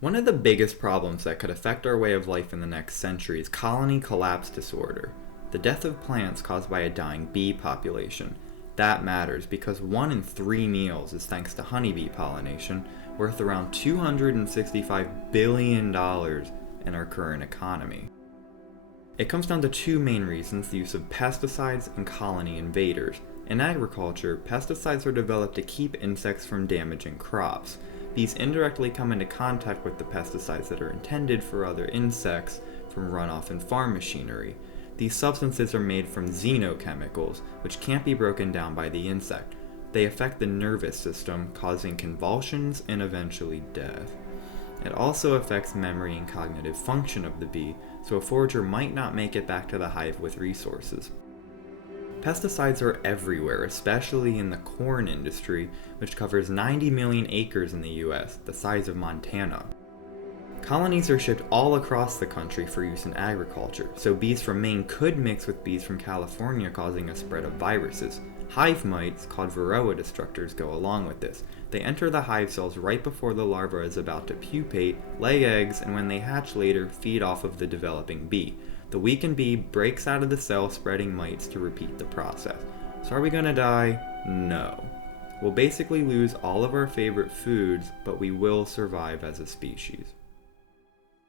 One of the biggest problems that could affect our way of life in the next century is colony collapse disorder, the death of plants caused by a dying bee population. That matters because 1 in 3 meals is thanks to honeybee pollination, worth around $265 billion in our current economy. It comes down to two main reasons: the use of pesticides and colony invaders. In agriculture, pesticides are developed to keep insects from damaging crops. These indirectly come into contact with the pesticides that are intended for other insects from runoff and farm machinery. These substances are made from xenochemicals, which can't be broken down by the insect. They affect the nervous system, causing convulsions and eventually death. It also affects memory and cognitive function of the bee, so a forager might not make it back to the hive with resources. Pesticides are everywhere, especially in the corn industry, which covers 90 million acres in the US, the size of Montana. Colonies are shipped all across the country for use in agriculture, so bees from Maine could mix with bees from California, causing a spread of viruses. Hive mites, called varroa destructors, go along with this. They enter the hive cells right before the larva is about to pupate, lay eggs, and when they hatch later, feed off of the developing bee. The weakened bee breaks out of the cell, spreading mites to repeat the process. So are we gonna die? No. We'll basically lose all of our favorite foods, but we will survive as a species.